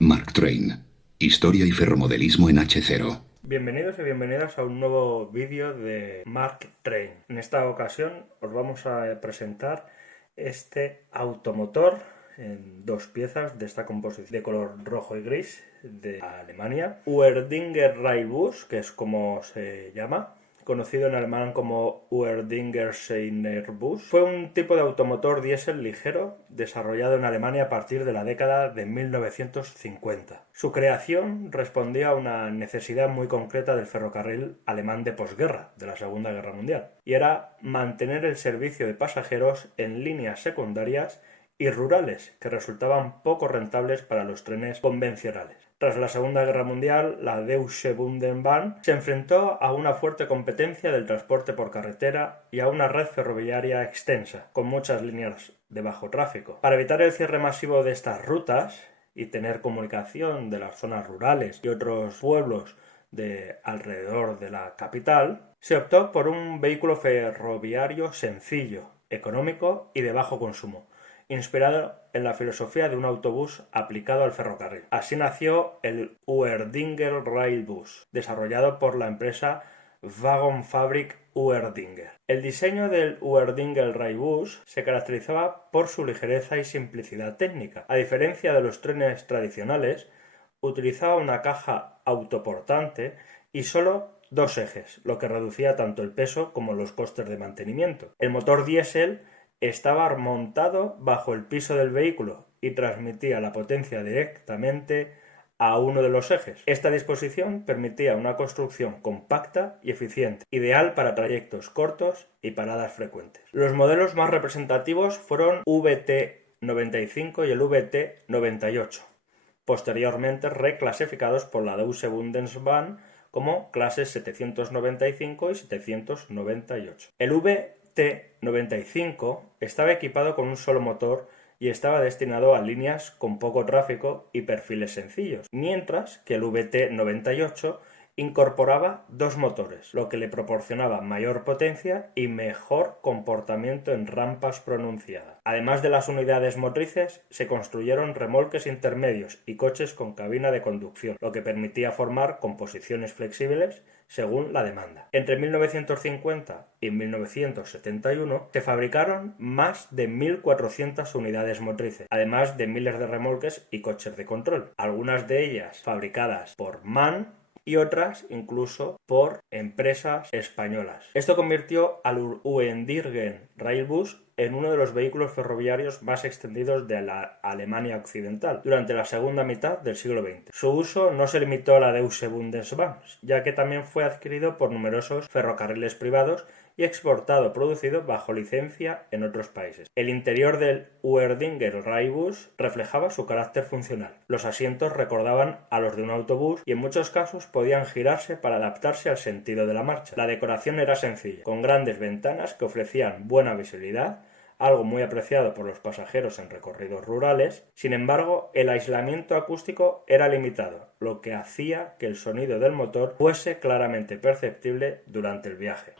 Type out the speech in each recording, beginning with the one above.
Mark Twain. Historia y ferromodelismo en H0. Bienvenidos y bienvenidas a un nuevo vídeo de Mark Twain. En esta ocasión os vamos a presentar este automotor en dos piezas de esta composición de color rojo y gris de Alemania. Uerdinger Railbus, que es como se llama, conocido en alemán como Uerdinger Scheinerbus, fue un tipo de automotor diésel ligero desarrollado en Alemania a partir de la década de 1950. Su creación respondía a una necesidad muy concreta del ferrocarril alemán de posguerra, de la Segunda Guerra Mundial, y era mantener el servicio de pasajeros en líneas secundarias y rurales, que resultaban poco rentables para los trenes convencionales. Tras la Segunda Guerra Mundial, la Deutsche Bundesbahn se enfrentó a una fuerte competencia del transporte por carretera y a una red ferroviaria extensa, con muchas líneas de bajo tráfico. Para evitar el cierre masivo de estas rutas y tener comunicación de las zonas rurales y otros pueblos de alrededor de la capital, se optó por un vehículo ferroviario sencillo, económico y de bajo consumo, inspirado en la filosofía de un autobús aplicado al ferrocarril. Así nació el Uerdinger Railbus, desarrollado por la empresa Wagenfabrik Uerdinger. El diseño del Uerdinger Railbus se caracterizaba por su ligereza y simplicidad técnica. A diferencia de los trenes tradicionales, utilizaba una caja autoportante y solo dos ejes, lo que reducía tanto el peso como los costes de mantenimiento. El motor diésel estaba montado bajo el piso del vehículo y transmitía la potencia directamente a uno de los ejes. Esta disposición permitía una construcción compacta y eficiente, ideal para trayectos cortos y paradas frecuentes. Los modelos más representativos fueron VT95 y el VT98, posteriormente reclasificados por la Deutsche Bundesbahn como clases 795 y 798. El VT95 estaba equipado con un solo motor y estaba destinado a líneas con poco tráfico y perfiles sencillos, mientras que el VT98 incorporaba dos motores, lo que le proporcionaba mayor potencia y mejor comportamiento en rampas pronunciadas. Además de las unidades motrices, se construyeron remolques intermedios y coches con cabina de conducción, lo que permitía formar composiciones flexibles según la demanda. Entre 1950 y 1971 se fabricaron más de 1.400 unidades motrices, además de miles de remolques y coches de control, algunas de ellas fabricadas por MAN y otras incluso por empresas españolas. Esto convirtió al Uerdinger Railbus en uno de los vehículos ferroviarios más extendidos de la Alemania occidental durante la segunda mitad del siglo XX. Su uso no se limitó a la Deutsche Bundesbahn, ya que también fue adquirido por numerosos ferrocarriles privados y exportado producido bajo licencia en otros países. El interior del Uerdinger Railbus reflejaba su carácter funcional. Los asientos recordaban a los de un autobús y en muchos casos podían girarse para adaptarse al sentido de la marcha. La decoración era sencilla, con grandes ventanas que ofrecían buena visibilidad, algo muy apreciado por los pasajeros en recorridos rurales. Sin embargo, el aislamiento acústico era limitado, lo que hacía que el sonido del motor fuese claramente perceptible durante el viaje.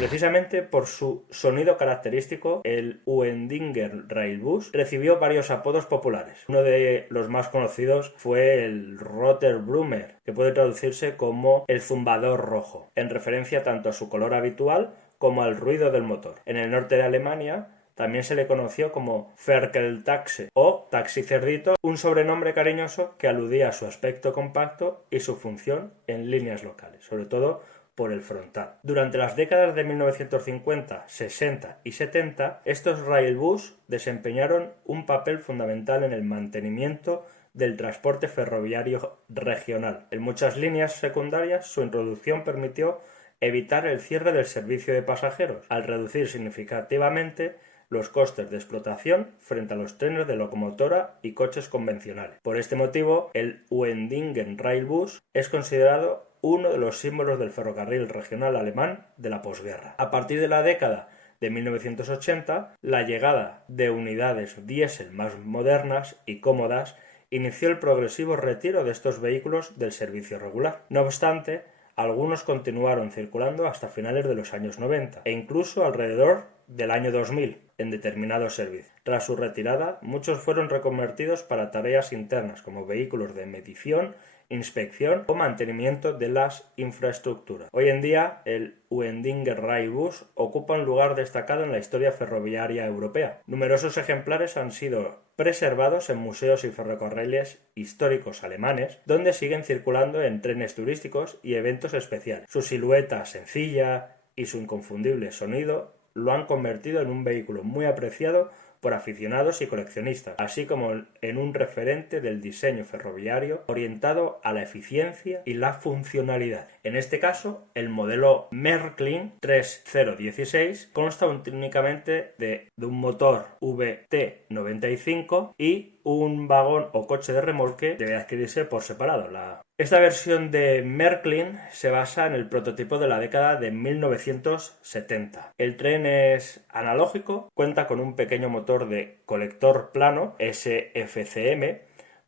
Precisamente por su sonido característico, el Uerdinger Railbus recibió varios apodos populares. Uno de los más conocidos fue el Roter Brummer, que puede traducirse como el zumbador rojo, en referencia tanto a su color habitual como al ruido del motor. En el norte de Alemania también se le conoció como Ferkeltaxe o Taxi Cerdito, un sobrenombre cariñoso que aludía a su aspecto compacto y su función en líneas locales, sobre todo por el frontal. Durante las décadas de 1950, 60 y 70, estos railbus desempeñaron un papel fundamental en el mantenimiento del transporte ferroviario regional. En muchas líneas secundarias su introducción permitió evitar el cierre del servicio de pasajeros, al reducir significativamente los costes de explotación frente a los trenes de locomotora y coches convencionales. Por este motivo, el Uerdingen Railbus es considerado uno de los símbolos del ferrocarril regional alemán de la posguerra. A partir de la década de 1980, la llegada de unidades diésel más modernas y cómodas inició el progresivo retiro de estos vehículos del servicio regular. No obstante, algunos continuaron circulando hasta finales de los años 90 e incluso alrededor del año 2000 en determinados servicios. Tras su retirada, muchos fueron reconvertidos para tareas internas como vehículos de medición, inspección o mantenimiento de las infraestructuras. Hoy en día, el Uerdingen Railbus ocupa un lugar destacado en la historia ferroviaria europea. Numerosos ejemplares han sido preservados en museos y ferrocarriles históricos alemanes, donde siguen circulando en trenes turísticos y eventos especiales. Su silueta sencilla y su inconfundible sonido lo han convertido en un vehículo muy apreciado por aficionados y coleccionistas, así como en un referente del diseño ferroviario orientado a la eficiencia y la funcionalidad. En este caso, el modelo Märklin 3016 consta únicamente de un motor VT95 y un vagón o coche de remolque debe adquirirse por separado. Esta versión de Märklin se basa en el prototipo de la década de 1970. El tren es analógico, cuenta con un pequeño motor de colector plano SFCM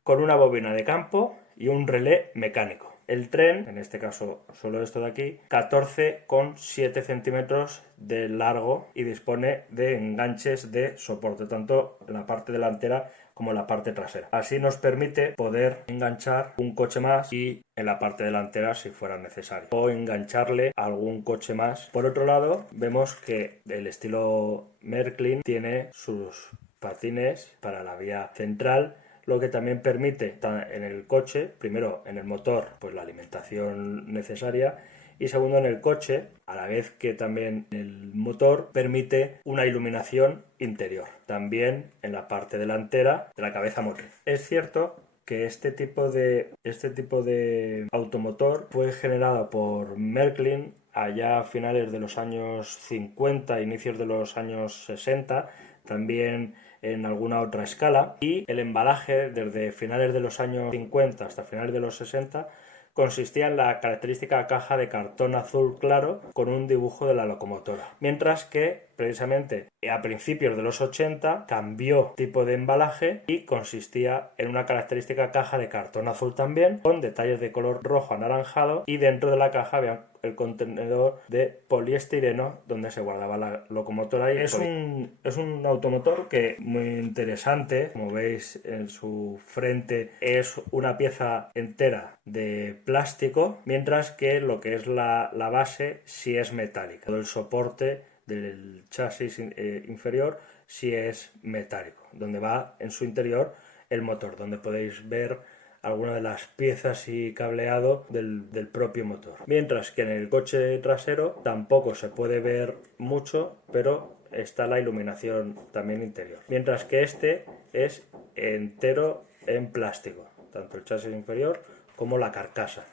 con una bobina de campo y un relé mecánico. El tren, en este caso solo esto de aquí, 14,7 centímetros de largo y dispone de enganches de soporte, tanto en la parte delantera como en la parte trasera. Así nos permite poder enganchar un coche más y en la parte delantera si fuera necesario, o engancharle a algún coche más. Por otro lado, vemos que el estilo Märklin tiene sus patines para la vía central, lo que también permite en el coche, primero en el motor, pues la alimentación necesaria, y segundo en el coche, a la vez que también el motor permite una iluminación interior, también en la parte delantera de la cabeza motriz. Es cierto que este tipo de automotor fue generado por Märklin allá a finales de los años 50, inicios de los años 60, también en alguna otra escala, y el embalaje desde finales de los años 50 hasta finales de los 60 consistía en la característica caja de cartón azul claro con un dibujo de la locomotora, mientras que precisamente a principios de los 80 cambió tipo de embalaje y consistía en una característica caja de cartón azul también con detalles de color rojo anaranjado, y dentro de la caja había el contenedor de poliestireno donde se guardaba la locomotora. Y es un automotor que muy interesante, como veis en su frente es una pieza entera de plástico, mientras que lo que es la base sí es metálica. Todo el soporte del chasis inferior sí es metálico, donde va en su interior el motor, donde podéis ver algunas de las piezas y cableado del propio motor. Mientras que en el coche trasero tampoco se puede ver mucho, pero está la iluminación también interior. Mientras que este es entero en plástico, tanto el chasis inferior como la carcasa.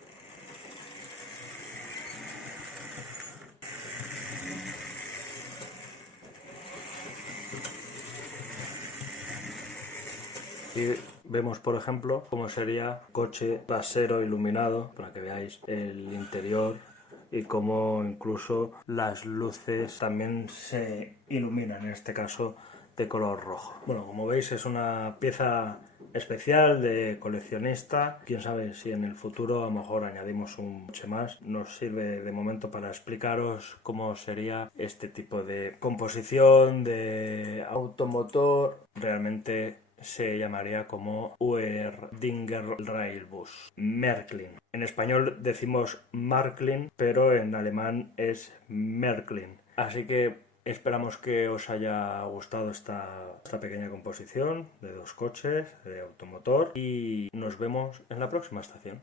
Y vemos, por ejemplo, cómo sería coche trasero iluminado, para que veáis el interior y cómo incluso las luces también se iluminan, en este caso de color rojo. Bueno, como veis es una pieza especial de coleccionista. Quién sabe si en el futuro a lo mejor añadimos un coche más. Nos sirve de momento para explicaros cómo sería este tipo de composición de automotor. Realmente se llamaría como Uerdingen Railbus Märklin. En español decimos Märklin, pero en alemán es Märklin. Así que esperamos que os haya gustado esta pequeña composición de dos coches de automotor y nos vemos en la próxima estación.